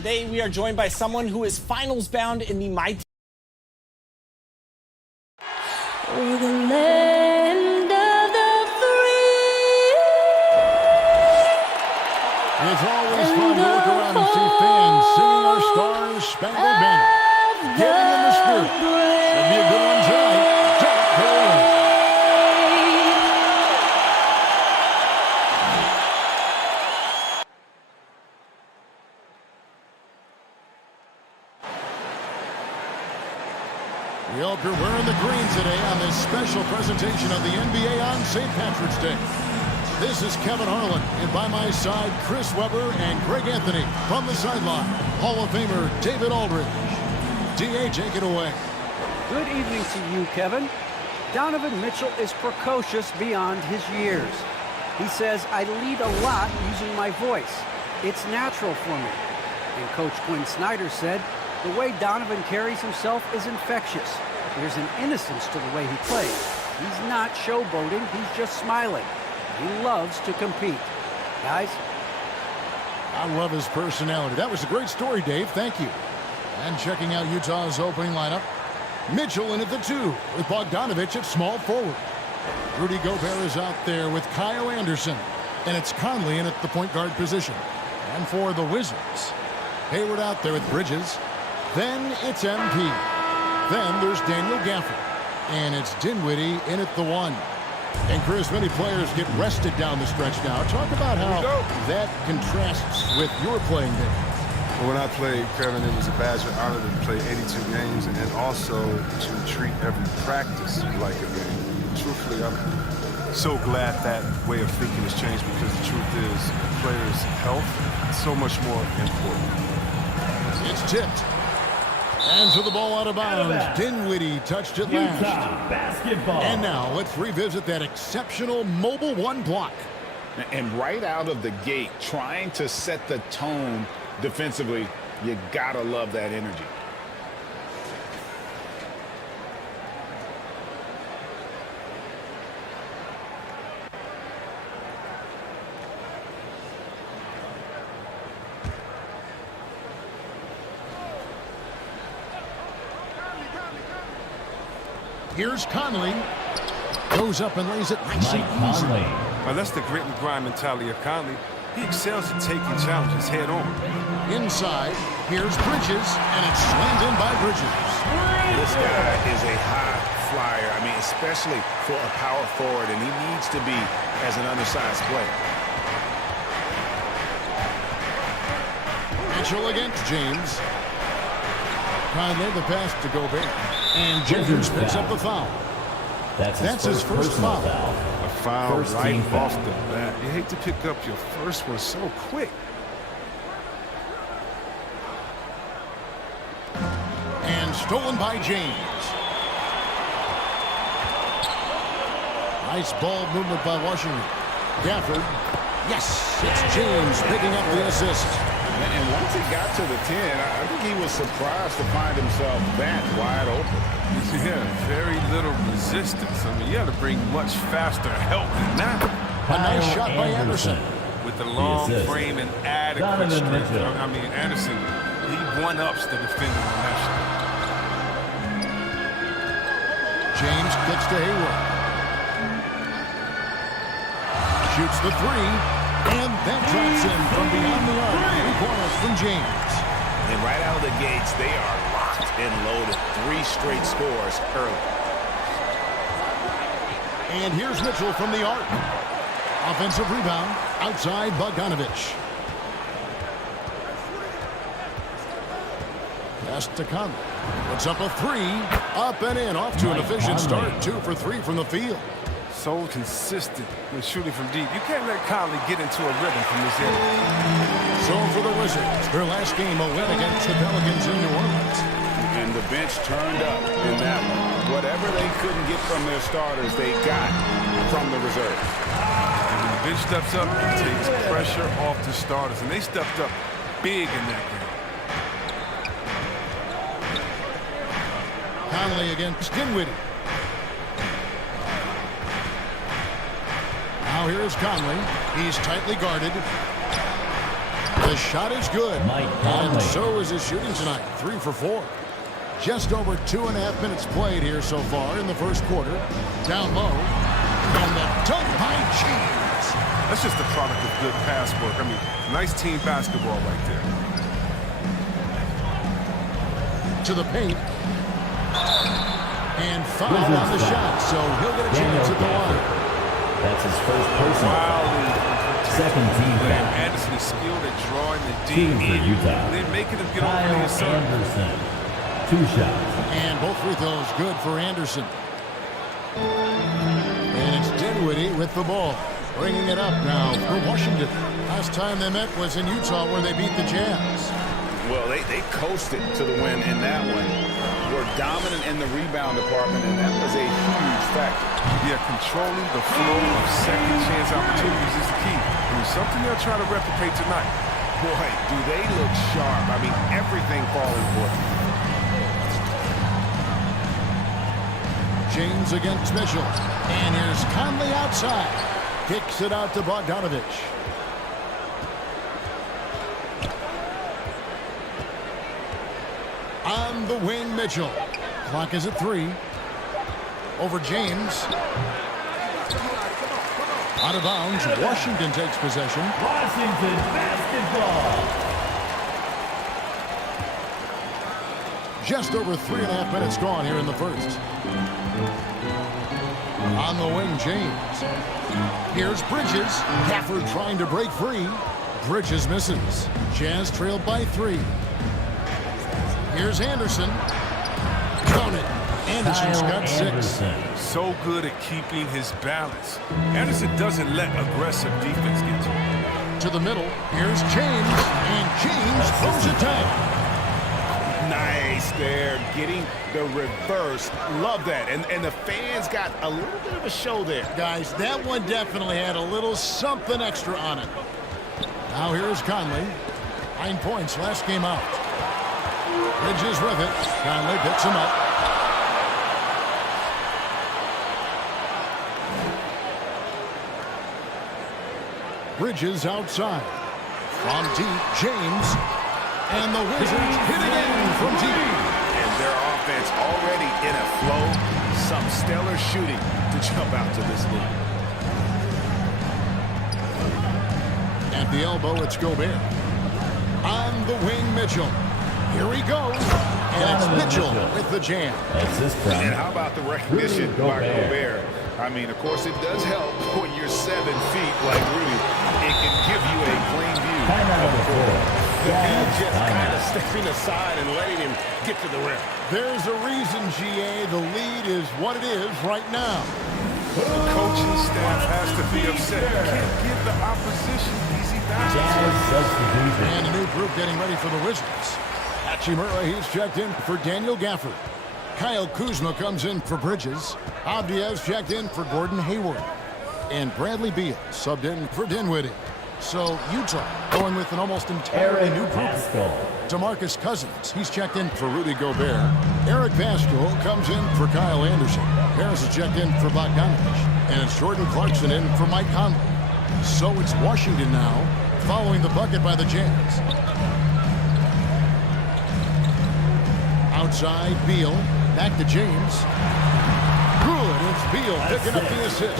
Today, we are joined by someone who is finals bound in the My Team. We're the land of the free. It's always fun to look around and see fans singing our Stars Spangled Banner. Getting in the spirit. Should be a good one tonight. Jack Taylor. We hope you're wearing the green today on this special presentation of the NBA on St. Patrick's Day. This is Kevin Harlan, and by my side, Chris Webber and Greg Anthony from the sideline. Hall of Famer David Aldridge. D.A., take it away. Good evening to you, Kevin. Donovan Mitchell is precocious beyond his years. He says, I lead a lot using my voice. It's natural for me. And Coach Quinn Snyder said, the way Donovan carries himself is infectious. There's an innocence to the way he plays. He's not showboating, he's just smiling. He loves to compete. Guys? I love his personality. That was a great story, Dave. Thank you. And checking out Utah's opening lineup, Mitchell in at the 2 with Bogdanovich at small forward. Rudy Gobert is out there with Kyle Anderson. And it's Conley in at the point guard position. And for the Wizards, Hayward out there with Bridges. Then it's MP. Then there's Daniel Gafford. And it's Dinwiddie in at the 1. And Chris, many players get rested down the stretch now. Talk about how that contrasts with your playing days. When I played, Kevin, it was a badge of honor to play 82 games and then also to treat every practice like a game. Truthfully, I'm so glad that way of thinking has changed because the truth is players' health is so much more important. It's tipped. And to the ball out of bounds. Dinwiddie touched it last. Basketball. And now let's revisit that exceptional mobile 1 block. And right out of the gate, trying to set the tone defensively, you gotta love that energy. Here's Conley. Goes up and lays it nice and easy. Well, that's the grit and grind mentality of Conley. He excels at taking challenges head on. Inside, here's Bridges, and it's slammed in by Bridges. This guy is a high flyer. I mean, especially for a power forward, and he needs to be as an undersized player. Mitchell against James. Conley the pass to Gobert. And James picks up the foul. That's his first foul. A foul right off the bat. You hate to pick up your first one so quick. And stolen by James. Nice ball movement by Washington. Gafford. Yes, it's James picking up the assist. And once he got to the 10, I think he was surprised to find himself that wide open. Yeah, very little resistance. I mean, you got to bring much faster help than that. A nice shot by Anderson. With the long frame and adequate strength. I mean, Anderson, he one-ups the defender on that shot. James kicks to Hayward. Shoots the 3. And that drops in from beyond the arc. 3 pointers from James. And right out of the gates, they are locked and loaded. 3 straight scores early. And here's Mitchell from the arc. Offensive rebound outside Bogdanovich. Pass to Conley. Puts up a 3. Up and in. Off to an efficient start. 2 for 3 from the field. So consistent with shooting from deep. You can't let Conley get into a rhythm from this area. So for the Wizards, their last game, a win against the Pelicans in New Orleans. And the bench turned up in that one. Whatever they couldn't get from their starters, they got from the reserves. And when the bench steps up, it takes pressure off the starters. And they stepped up big in that game. Conley against Dinwiddie. Now here's Conley. He's tightly guarded. The shot is good. And so is his shooting tonight. 3 for 4. Just over 2.5 minutes played here so far in the first quarter. Down low. And the dunk by James. That's just a product of good pass work. I mean, nice team basketball right there. To the paint. And foul on the shot, so he'll get a chance at the line. That's his first personal foul. Second team foul. Anderson is skilled at drawing the D Team for in Utah. and then making him get over Kyle the inside. Anderson. 2 shots. And both free throws good for Anderson. And it's Dinwiddie with the ball. Bringing it up now for Washington. Last time they met was in Utah where they beat the Jazz. Well, they coasted to the win in that one. Were dominant in the rebound department, and that was a huge factor. Yeah, controlling the flow of second chance opportunities is the key. And it's something they'll try to replicate tonight. Boy, do they look sharp. I mean, everything falling for them. James against Mitchell. And here's Conley outside. Kicks it out to Bogdanovich. On the wing, Mitchell. Clock is at 3. Over James. Out of bounds. Washington takes possession. Washington basketball. Just over 3.5 minutes gone here in the first. On the wing, James. Here's Bridges. Gafford trying to break free. Bridges misses. Jazz trailed by 3. Here's Anderson. Count it. Anderson's got 6. So good at keeping his balance. Anderson doesn't let aggressive defense get to him. To the middle. Here's James. And James throws it down. Nice there, getting the reverse. Love that. And the fans got a little bit of a show there. Guys, that one definitely had a little something extra on it. Now here's Conley. 9 points last game out. Bridges with it. Conley picks him up. Bridges outside. From deep, James. And the Wizards hit again from deep. And their offense already in a flow. Some stellar shooting to jump out to this lead. At the elbow, it's Gobert. On the wing, Mitchell. Here he goes. And it's Mitchell with the jam. That's this crowd. And how about the recognition by Gobert? I mean, of course, it does help when you're 7 feet like Rudy. It can give you a clean view of the floor. Just kind of stepping aside and letting him get to the rim. There's a reason, GA, the lead is what it is right now. The coaching staff has to be upset. You can't give the opposition easy baskets. And a new group getting ready for the Wizards. Hachimura, he's checked in for Daniel Gafford. Kyle Kuzma comes in for Bridges. Abdiaz checked in for Gordon Hayward. And Bradley Beal subbed in for Dinwiddie. So Utah going with an almost entirely new group. DeMarcus Cousins, he's checked in for Rudy Gobert. Eric Pascal comes in for Kyle Anderson. Harris is checked in for Bogdanovich. And it's Jordan Clarkson in for Mike Conley. So it's Washington now, following the bucket by the Jazz. Outside, Beal. Back to James. Good. It's Beal picking up the assist.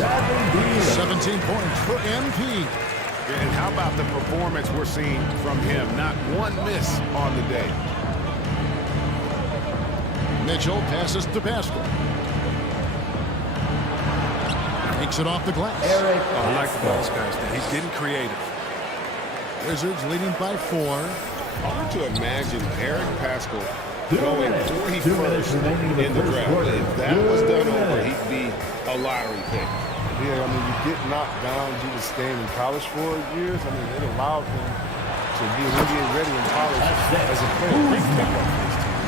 17 points for MP. And how about the performance we're seeing from him? Not one miss on the day. Mitchell passes to Pascal. Takes it off the glass. I like the bounce pass there. He's getting creative. Wizards leading by 4. Hard to imagine Eric Pascal going 41st in the draft. If that was done over, he'd be a lottery pick. Yeah, I mean, you get knocked down due to staying in college for years. I mean, it allowed him to be NBA ready in college as a player. Great pickup for his team.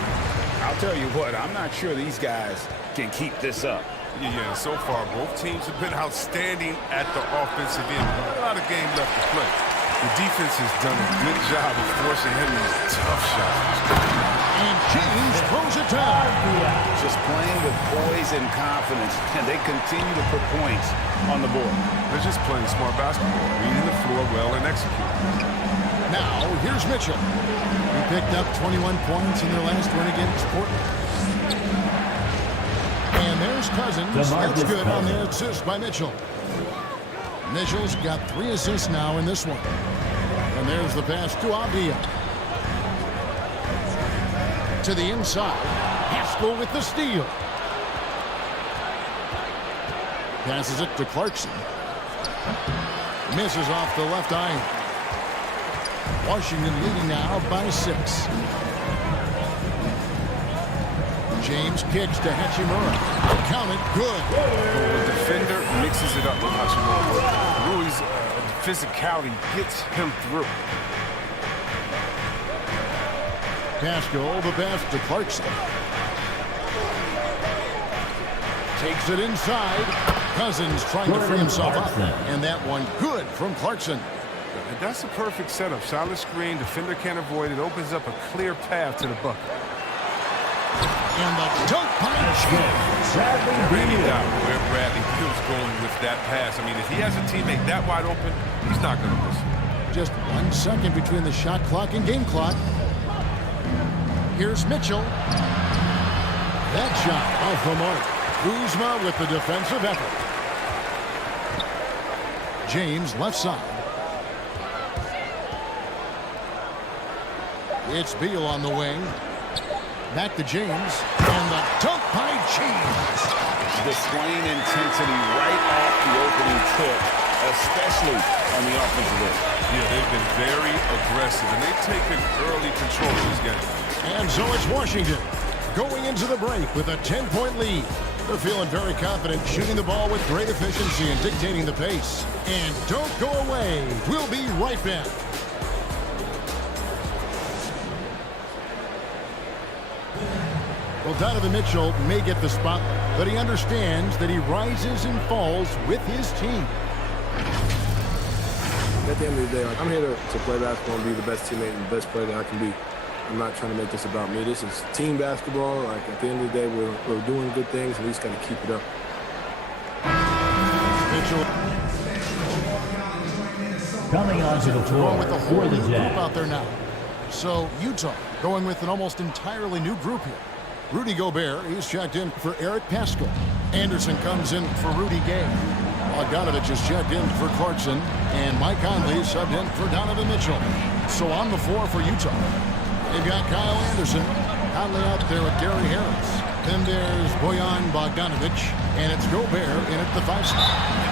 I'll tell you what, I'm not sure these guys can keep this up. Yeah, so far, both teams have been outstanding at the offensive end. Not a lot of game left to play. The defense has done a good job of forcing him these tough shots. And James throws it down. Just playing with poise and confidence, and they continue to put points on the board. They're just playing smart basketball, reading the floor well and executing. Now, here's Mitchell. He picked up 21 points in their last win against Portland. And there's Cousins. That's good on the assist by Mitchell. Mitchell's got 3 assists now in this one. And there's the pass to Avdia. To the inside. Haskell with the steal. Passes it to Clarkson. Misses off the left iron. Washington leading now by 6. James kicks to Hachimura. Count it. Good. The defender mixes it up with Hachimura. Rui's physicality gets him through. Pascal, the pass to Clarkson. Takes it inside. Cousins trying to free himself up. And that one good from Clarkson. And that's a perfect setup. Solid screen. Defender can't avoid it. Opens up a clear path to the bucket. And the dunk by James. Randy got where Bradley was going with that pass. I mean, if he has a teammate that wide open, he's not going to miss it. Just 1 second between the shot clock and game clock. Here's Mitchell. That shot off the mark. Kuzma with the defensive effort. James left side. It's Beal on the wing. Back to James. And the dunk by James. Displaying intensity right off the opening tip, especially on the offensive end. Yeah, they've been very aggressive, and they've taken early control of this game. And so it's Washington going into the break with a 10-point lead. They're feeling very confident, shooting the ball with great efficiency and dictating the pace. And don't go away. We'll be right back. Well, Donovan Mitchell may get the spotlight, but he understands that he rises and falls with his team. At the end of the day, I'm here to play basketball and be the best teammate and the best player that I can be. I'm not trying to make this about me. This is team basketball. At the end of the day, we're doing good things, and we just got to keep it up. Mitchell coming onto the floor with a whole for the new group Jazz. out there now. So Utah going with an almost entirely new group here. Rudy Gobert, he's checked in for Eric Paschal. Anderson comes in for Rudy Gay. Bogdanovich is checked in for Clarkson. And Mike Conley subbed in for Donovan Mitchell. So on the floor for Utah, they've got Kyle Anderson. Conley out there with Gary Harris. Then there's Bojan Bogdanovich. And it's Gobert in at the 5 spot.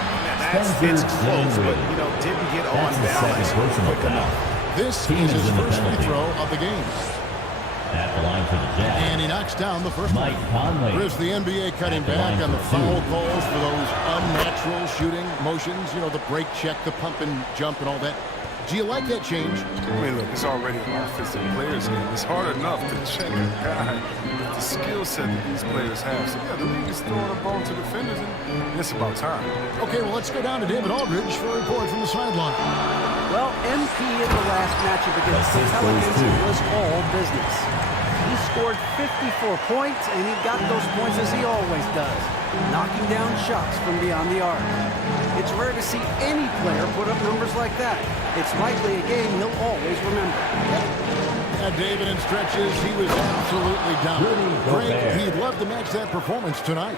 It's close, but, didn't get on balance quick enough. This is his first free throw of the game. At the line for the Jazz. And he knocks down the first Mike Conley. There's the NBA cutting back on the foul calls for those unnatural shooting motions. The break check, the pump and jump and all that. Do you like that change? I mean, look, it's already an offensive players game. It's hard enough to check a guy with the skill set that these players have. So, yeah, the league is throwing a ball to defenders, and it's about time. Okay, well, let's go down to David Aldridge for a report from the sideline. Well, MP in the last matchup against the Pelicans was all business. He scored 54 points, and he got those points as he always does, knocking down shots from beyond the arc. It's rare to see any player put up numbers like that. It's likely a game he'll always remember. David in stretches, he was absolutely dominant. Frank, he'd love to match that performance tonight.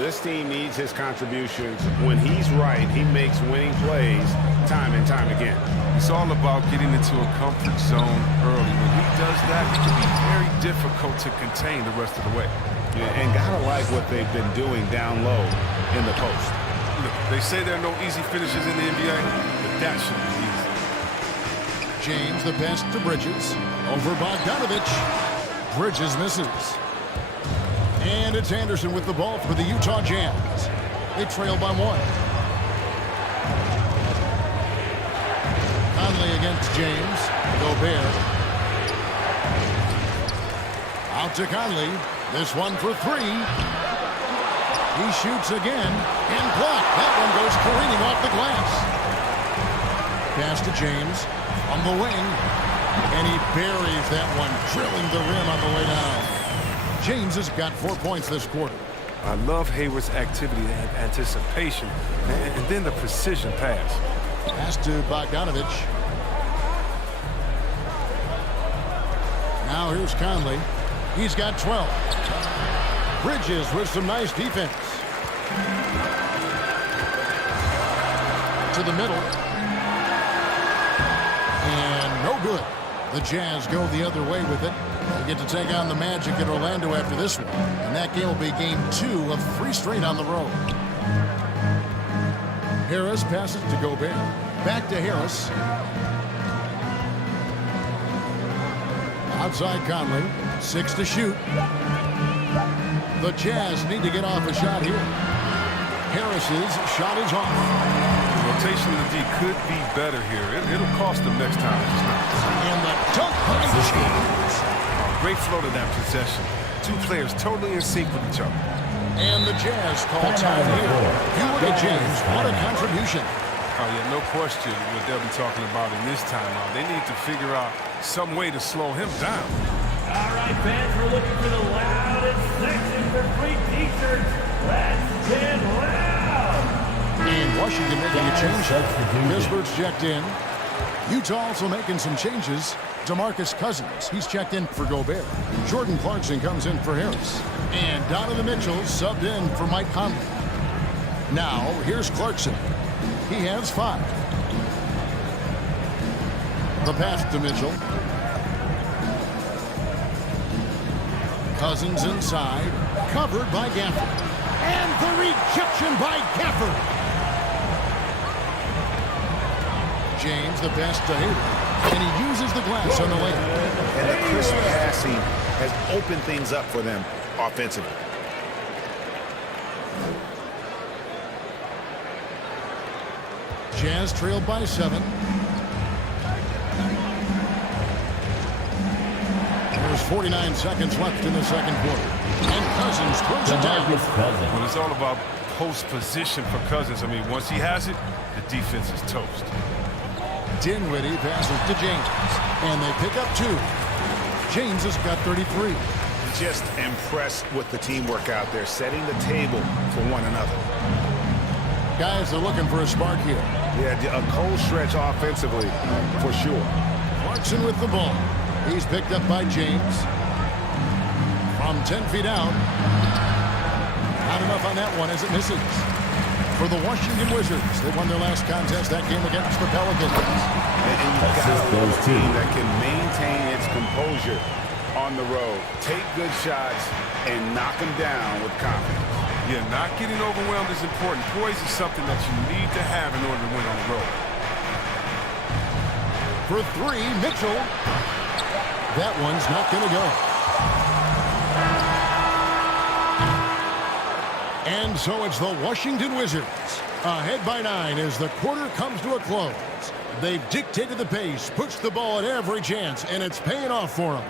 This team needs his contributions. When he's right, he makes winning plays time and time again. It's all about getting into a comfort zone early. When he does that, it can be very difficult to contain the rest of the way. And gotta like what they've been doing down low in the post. Look, they say there are no easy finishes in the NBA, but that should be easy. James, the pass to Bridges. Over Bogdanovich. Bridges misses. And it's Anderson with the ball for the Utah Jazz. They trail by 1. Conley against James. Gobert. Out to Conley. This one for 3. He shoots again and blocked. That one goes careening off the glass. Pass to James on the wing. And he buries that one, drilling the rim on the way down. James has got 4 points this quarter. I love Hayward's activity and anticipation, and then the precision pass. Pass to Bogdanovich. Now here's Conley. He's got 12. Bridges with some nice defense. To the middle. And no good. The Jazz go the other way with it. They get to take on the Magic at Orlando after this one. And that game will be game 2 of 3 straight on the road. Harris passes to Gobert. Back to Harris. Outside Conley. 6 to shoot. The Jazz need to get off a shot here. Harris's shot is off. Rotation in the D could be better here. It'll cost them next time. And the dunk by James. Great flow to that possession. 2 players totally in sync with each other. And the Jazz call time here. Heward and James, what a contribution. Oh, yeah, no question what they'll be talking about in this timeout. They need to figure out some way to slow him down. All right, fans, we're looking for the loudest section for free T-shirts. Let's get loud. And Washington making a change. Kispert's checked in. Utah also making some changes. DeMarcus Cousins, he's checked in for Gobert. Jordan Clarkson comes in for Harris. And Donovan Mitchell subbed in for Mike Conley. Now, here's Clarkson. He has 5. The pass to Mitchell. Cousins inside. Covered by Gafford. And the rejection by Gafford. James, the pass to Hayward. And he uses the glass on the layup. And the crisp passing has opened things up for them offensively. Jazz trailed by 7. There's 49 seconds left in the second quarter. And Cousins throws it down. Well, it's all about post position for Cousins. I mean, once he has it, the defense is toast. Dinwiddie passes to James. And they pick up 2. James has got 33. Just impressed with the teamwork out there, setting the table for one another. Guys are looking for a spark here. Yeah, a cold stretch offensively, for sure. Clarkson with the ball. He's picked up by James. From 10 feet out. Not enough on that one as it misses. For the Washington Wizards, they won their last contest, that game against the Pelicans. And you've got a team that can maintain its composure on the road. Take good shots and knock them down with confidence. Yeah, not getting overwhelmed is important. Poise is something that you need to have in order to win on the road. For 3, Mitchell. That one's not going to go. And so it's the Washington Wizards ahead by 9 as the quarter comes to a close. They've dictated the pace, pushed the ball at every chance, and it's paying off for them.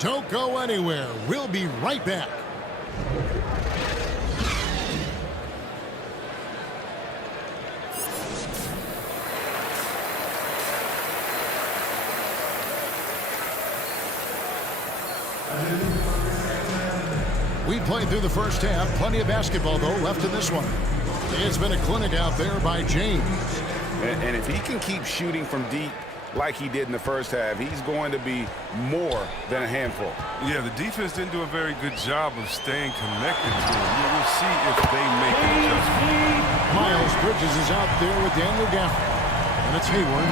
Don't go anywhere. We'll be right back. We played through the first half. Plenty of basketball, though, left in this one. It's been a clinic out there by James. And if he can keep shooting from deep like he did in the first half, he's going to be more than a handful. Yeah, the defense didn't do a very good job of staying connected to him. We'll see if they make an adjustment. Miles Bridges is out there with Daniel Gafford. And it's Hayward.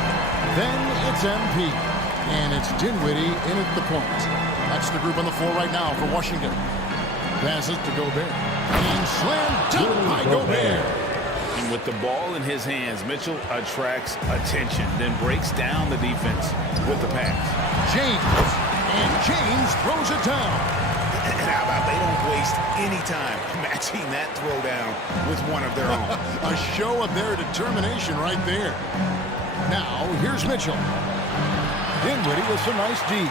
Then it's MP. And it's Dinwiddie in at the point. That's the group on the floor right now for Washington. Passes to Gobert. And slam dunk by Gobert. And with the ball in his hands, Mitchell attracts attention, then breaks down the defense with the pass. James. And James throws it down. And how about they don't waste any time matching that throwdown with one of their own. A show of their determination right there. Now, here's Mitchell. Dinwiddie with some nice D.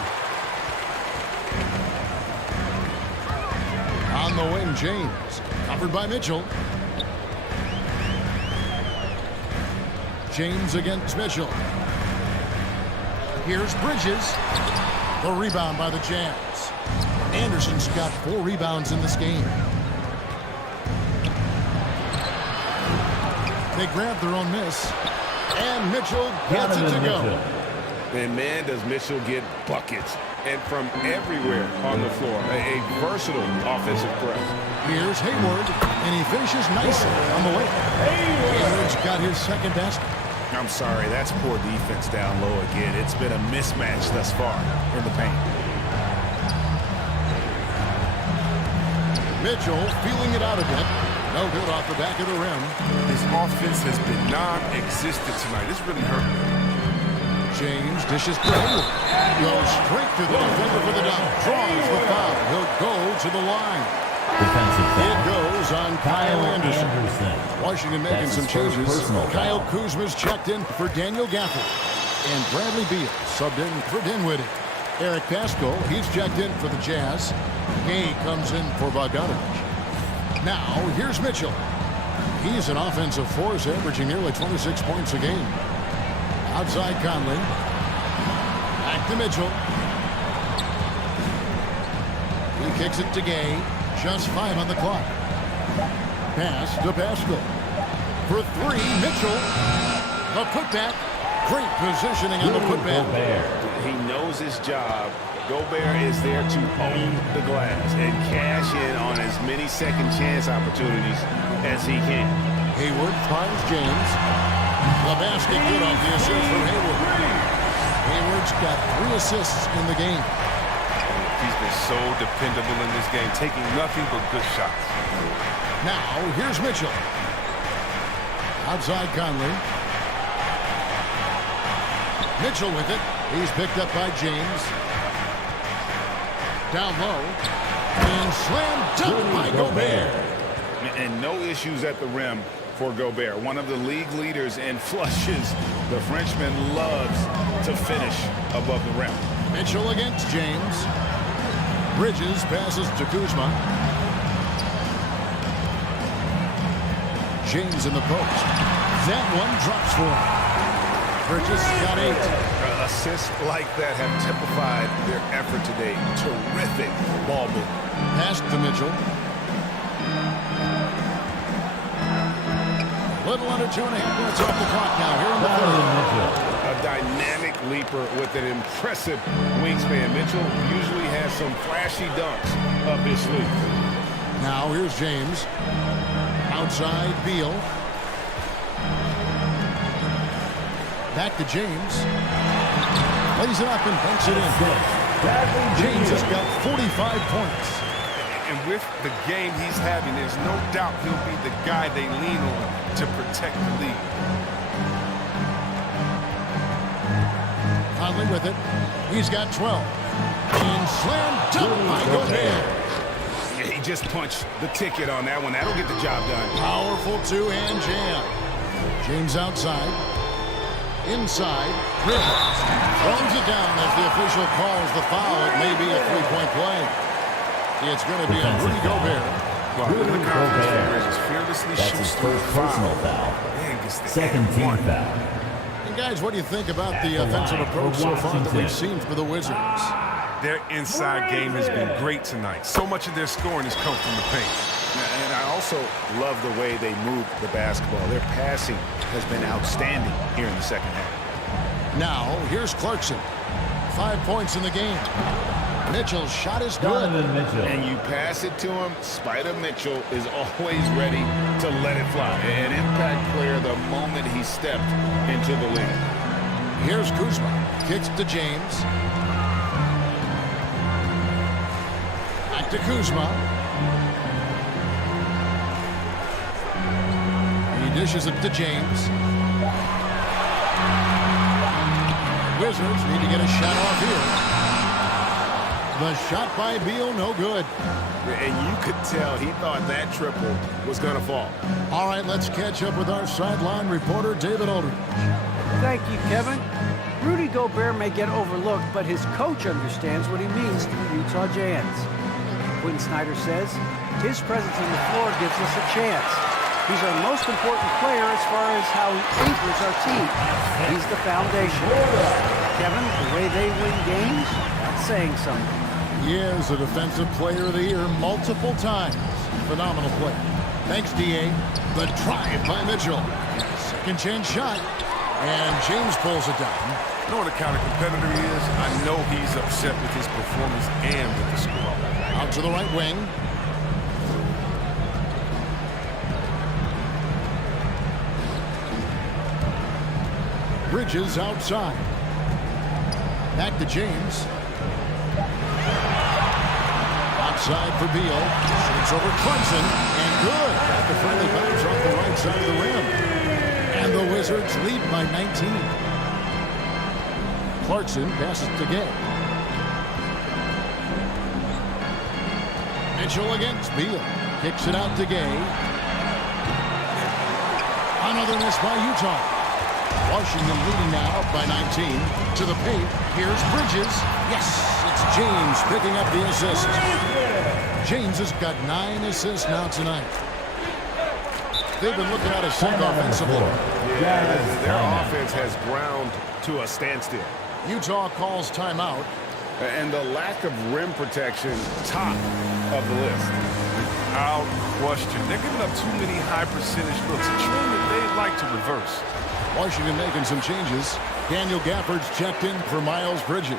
On the wing, James. Covered by Mitchell. James against Mitchell. Here's Bridges. The rebound by the Jazz. Anderson's got 4 rebounds in this game. They grab their own miss. And Mitchell gets it to go. And man, does Mitchell get buckets. And from everywhere on the floor. A versatile offensive threat. Here's Hayward, and he finishes nicely on the way. Hayward's got his second basket. I'm sorry, that's poor defense down low again. It's been a mismatch thus far in the paint. Mitchell feeling it out a bit. No good off the back of the rim. His offense has been non-existent tonight. It's really hurt. James dishes to Hayward. Goes straight to the defender for the dunk. Draws the foul. He'll go to the line. It goes on Kyle Anderson. Washington making some changes. Kyle Kuzma's checked in for Daniel Gafford. And Bradley Beal subbed in for Dinwiddie. Eric Pascal, he's checked in for the Jazz. Gay comes in for Bogdanovich. Now, here's Mitchell. He's an offensive force, averaging nearly 26 points a game. Outside Conley. Back to Mitchell. He kicks it to Gay. Just 5 on the clock. Pass to Pascal. For 3, Mitchell. A putback. Great positioning on the putback. He knows his job. Gobert is there to own the glass and cash in on as many second chance opportunities as he can. Hayward finds James. The basket good off the assist from Hayward. Hayward's got 3 assists in the game. He's been so dependable in this game, taking nothing but good shots. Now, here's Mitchell. Outside Conley. Mitchell with it. He's picked up by James. Down low. And slam dunk by Gobert. And no issues at the rim for Gobert. One of the league leaders in flushes. The Frenchman loves to finish above the rim. Mitchell against James. Bridges passes to Kuzma. James in the post. That one drops for him. Bridges got 8. Assists like that have typified their effort today. Terrific ball movement. Pass to Mitchell. Little under 2.5 minutes off the clock now. Here in the third. A dynamic leaper with an impressive wingspan. Mitchell usually has some flashy dunks up his sleeve. Now here's James. Outside Beal. Back to James. Lays it up and banks it in. James has got 45 points. And with the game he's having, there's no doubt he'll be the guy they lean on to protect the lead. Conley with it. He's got 12. And slam dunk by Gobert. He just punched the ticket on that one. That'll get the job done. Powerful 2-hand jam. James outside. Inside. Bridges throws it down as the official calls the foul. It may be a 3-point play. It's going to be on Rudy Gobert. Rudy Gobert fearlessly shoots through personal foul. Second team foul. And guys, what do you think about the offensive approach so far that we've seen for the Wizards? Their inside game has been great tonight. So much of their scoring has come from the paint. And I also love the way they move the basketball. Their passing has been outstanding here in the second half. Now, here's Clarkson. 5 points in the game. Mitchell's shot is good. And you pass it to him. Spider Mitchell is always ready to let it fly. An impact player the moment he stepped into the league. Here's Kuzma. Kicks to James. Back to Kuzma. He dishes it to James. Wizards need to get a shot off here. The shot by Beal, no good. And you could tell he thought that triple was going to fall. All right, let's catch up with our sideline reporter, David Aldridge. Thank you, Kevin. Rudy Gobert may get overlooked, but his coach understands what he means to the Utah Jazz. Quinn Snyder says, his presence on the floor gives us a chance. He's our most important player as far as how he anchors our team. He's the foundation. Kevin, the way they win games, that's saying something. He is a Defensive Player of the Year multiple times. Phenomenal play. Thanks, D.A. The drive by Mitchell. Second chance shot. And James pulls it down. You know what a kind of competitor he is? I know he's upset with his performance and with the score. Out to the right wing. Bridges outside. Back to James. Outside for Beal. Shoots over Clarkson. And good. Got the friendly bounce off the right side of the rim. And the Wizards lead by 19. Clarkson passes to Gay. Mitchell against Beal. Kicks it out to Gay. Another miss by Utah. Washington leading now by 19. To the paint. Here's Bridges. Yes, it's James picking up the assist. James has got 9 assists now tonight. They've been looking out of sync offensively. Yeah, their offense has ground to a standstill. Utah calls timeout. And the lack of rim protection, top of the list. Without question. They're giving up too many high percentage looks. A trend that they'd like to reverse. Washington making some changes. Daniel Gafford's checked in for Miles Bridges.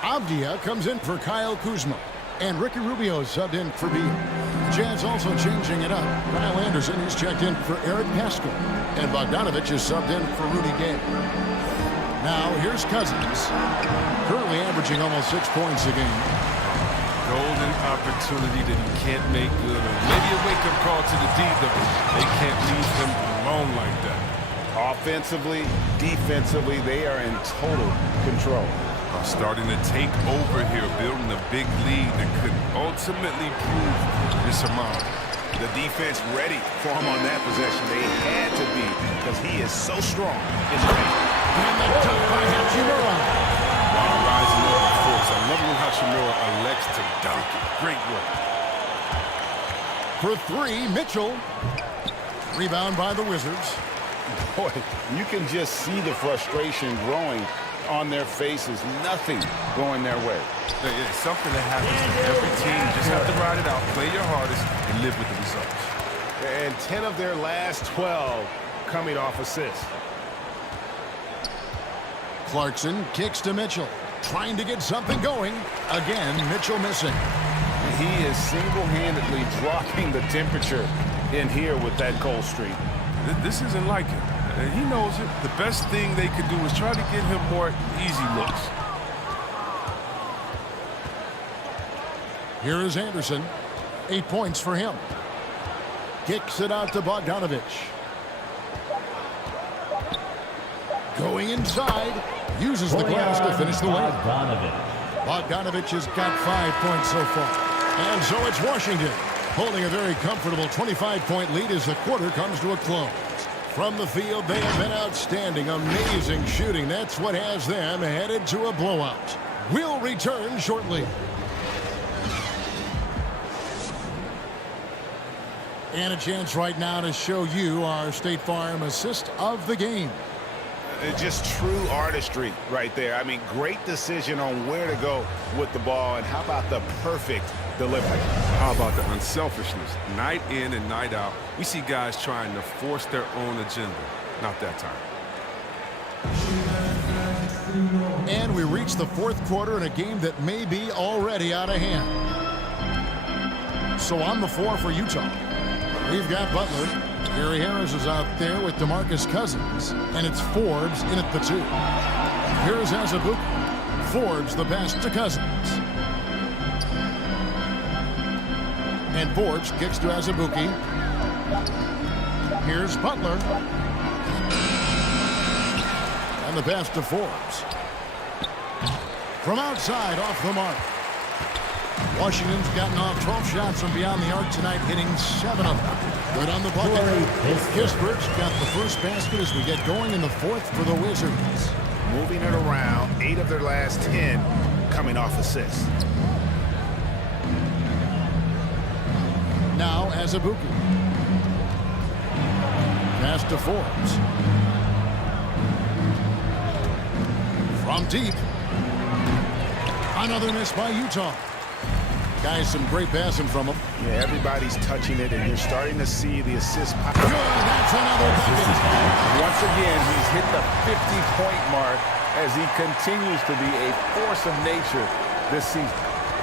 Avdia comes in for Kyle Kuzma. And Ricky Rubio subbed in for Beal. Jazz also changing it up. Kyle Anderson is checked in for Eric Pascal. And Bogdanovich is subbed in for Rudy Gay. Now here's Cousins. Currently averaging almost 6 points a game. Golden opportunity that he can't make good on. Maybe a wake-up call to the D, though. They can't leave him alone like that. Offensively, defensively, they are in total control. Starting to take over here, building a big lead that could ultimately prove insurmountable. The defense ready for him on that possession. They had to be because he is so strong in the paint. And the dunk by Hachimura. While rising up in force, I love when Hachimura elects to dunk it. Great work. For 3, Mitchell. Rebound by the Wizards. Boy, you can just see the frustration growing on their faces. Nothing going their way. It's something that happens to every team. You just have to ride it out, play your hardest, and live with the results. And 10 of their last 12 coming off assists. Clarkson kicks to Mitchell. Trying to get something going. Again, Mitchell missing. He is single-handedly dropping the temperature in here with that cold streak. This isn't like it. And he knows it. The best thing they could do is try to get him more easy looks. Here is Anderson. 8 points for him. Kicks it out to Bogdanovich. Going inside. Uses the glass to finish the layup. Bogdanovich has got 5 points so far. And so it's Washington holding a very comfortable 25-point lead as the quarter comes to a close. From the field, they have been outstanding. Amazing shooting. That's what has them headed to a blowout. We'll return shortly. And a chance right now to show you our State Farm assist of the game. It's just true artistry right there. I mean, great decision on where to go with the ball. And how about the perfect delivery? How about the unselfishness? Night in and night out, we see guys trying to force their own agenda. Not that time. And we reach the 4th quarter in a game that may be already out of hand. So on the floor for Utah, we've got Butler. Gary Harris is out there with DeMarcus Cousins. And it's Forbes in at the 2. Here's Azubuike. Forbes the pass to Cousins. And Forbes kicks to Azubuike. Here's Butler. And the pass to Forbes. From outside, off the mark. Washington's gotten off 12 shots from beyond the arc tonight, hitting 7 of them. Good on the bucket. Kispert's got the first basket as we get going in the 4th for the Wizards. Moving it around, 8 of their last 10 coming off assists. Now Azubuike. pass to Forbes. From deep. Another miss by Utah. Guys, some great passing from him. Yeah, everybody's touching it, and you're starting to see the assist. Good, that's another bucket. Once again, he's hit the 50-point mark as he continues to be a force of nature this season.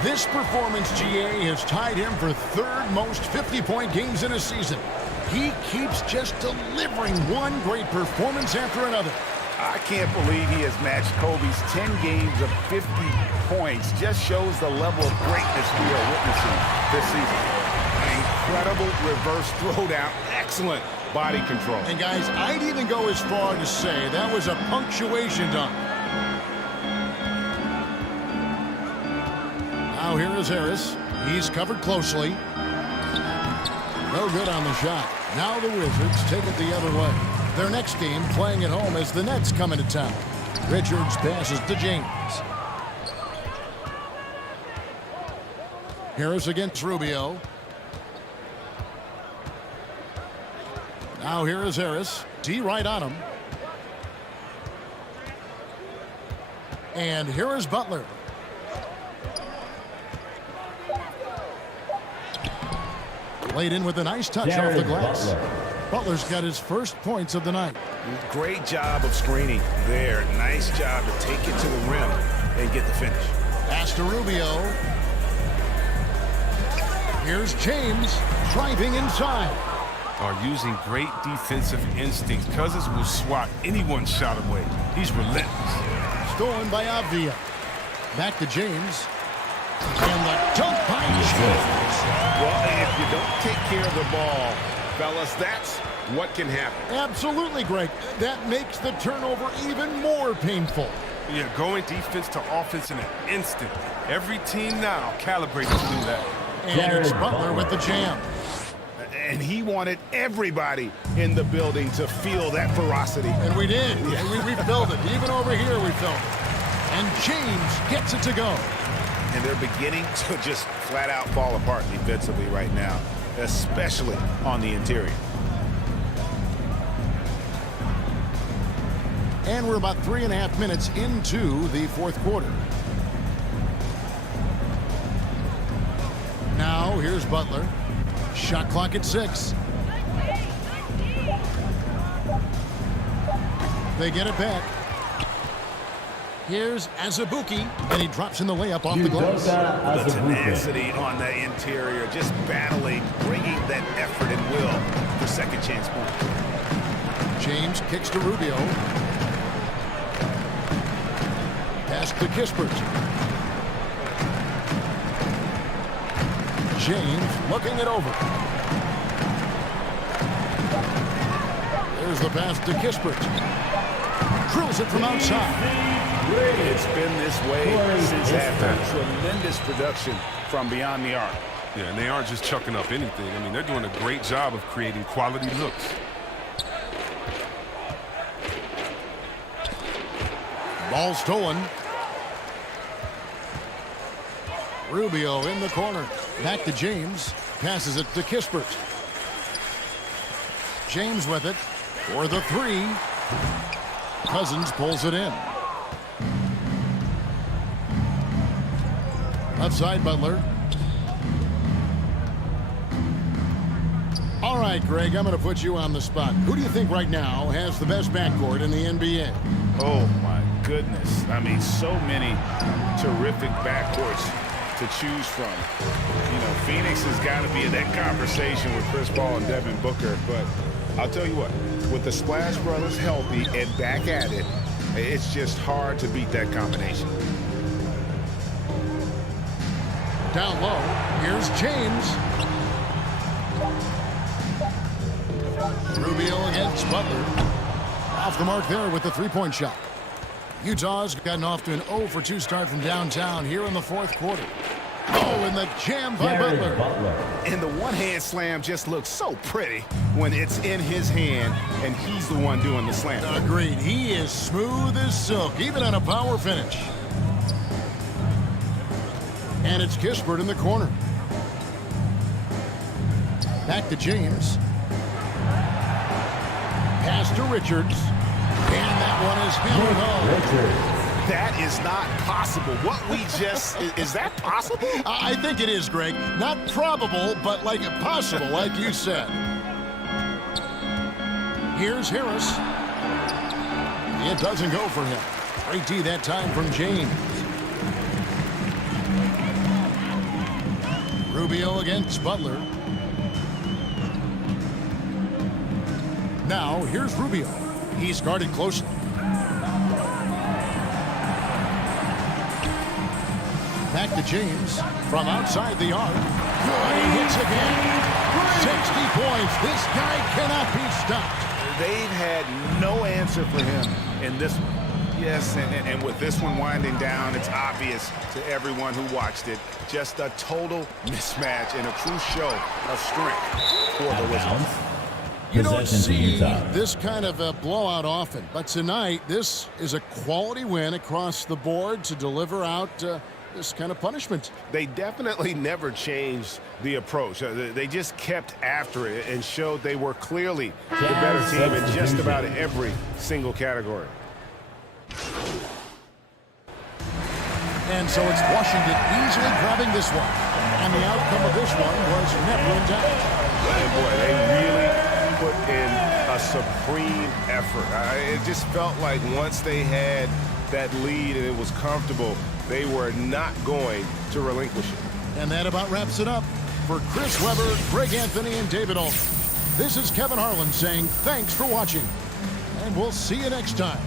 This performance, GA, has tied him for third most 50-point games in a season. He keeps just delivering one great performance after another. I can't believe he has matched Kobe's 10 games of 50 points. Just shows the level of greatness we are witnessing this season. An incredible reverse throwdown. Excellent body control. And guys, I'd even go as far to say that was a punctuation dunk. Now here is Harris. He's covered closely. No good on the shot. Now the Wizards take it the other way. Their next game playing at home as the Nets come into town. Richards passes to James. Harris against Rubio. Now here is Harris. D right on him. And here is Butler. Laid in with a nice touch off the glass. Butler's got his first points of the night. Great job of screening there. Nice job to take it to the rim and get the finish. Pass to Rubio. Here's James driving inside. Are using great defensive instincts. Cousins will swat anyone's shot away. He's relentless. Stolen by Avdia. Back to James. And the dunk by James. Well, if you don't take care of the ball, fellas, that's what can happen. Absolutely, Greg. That makes the turnover even more painful. Yeah, going defense to offense in an instant. Every team now calibrated to do that. And it's Butler with the jam. And he wanted everybody in the building to feel that ferocity. And we did. Yeah. We felt it. Even over here we felt it. And James gets it to go. And they're beginning to just flat out fall apart defensively right now, especially on the interior. And we're about 3.5 minutes into the fourth quarter. Now here's Butler. Shot clock at 6. They get it back. Here's Azubuike, and he drops in the layup off the glass. The tenacity on the interior, just battling, bringing that effort and will for second chance point. James kicks to Rubio. Pass to Kispert. James looking it over. There's the pass to Kispert. Drills it from outside. It's been this way since halftime. Tremendous production from beyond the arc. Yeah, and they aren't just chucking up anything. I mean, they're doing a great job of creating quality looks. Ball stolen. Rubio in the corner. Back to James. Passes it to Kispert. James with it for the 3. Cousins pulls it in. Left side, Butler. All right, Greg, I'm going to put you on the spot. Who do you think right now has the best backcourt in the NBA? Oh, my goodness. I mean, so many terrific backcourts to choose from. You know, Phoenix has got to be in that conversation with Chris Paul and Devin Booker. But I'll tell you what, with the Splash Brothers healthy and back at it, it's just hard to beat that combination. Down low, here's James. Rubio against Butler. Off the mark there with the three-point shot. Utah's gotten off to an 0 for 2 start from downtown here in the fourth quarter. Oh, and the jam by Butler. And the one-hand slam just looks so pretty when it's in his hand and he's the one doing the slam. Agreed. He is smooth as silk, even on a power finish. And it's Kispert in the corner. Back to James. Pass to Richards. And that one is hammered home. That is not possible. What we just... is that possible? I think it is, Greg. Not probable, but like possible, like you said. Here's Harris. It doesn't go for him. Great D that time from James. Rubio against Butler. Now, here's Rubio. He's guarded closely. Back to James from outside the arc. Good, he hits again. 60 points. This guy cannot be stopped. They've had no answer for him in this one. Yes, and with this one winding down, it's obvious to everyone who watched it. Just a total mismatch and a true show of strength for the Wizards. You don't see this kind of a blowout often, but tonight this is a quality win across the board to deliver out this kind of punishment. They definitely never changed the approach. They just kept after it and showed they were clearly the better team in just about every single category. And so it's Washington easily grabbing this one. And the outcome of this one was never in doubt. And boy, they really put in a supreme effort. It just felt like once they had that lead and it was comfortable, they were not going to relinquish it. And that about wraps it up. For Chris Webber, Greg Anthony, and David Olson, this is Kevin Harlan saying thanks for watching. And we'll see you next time.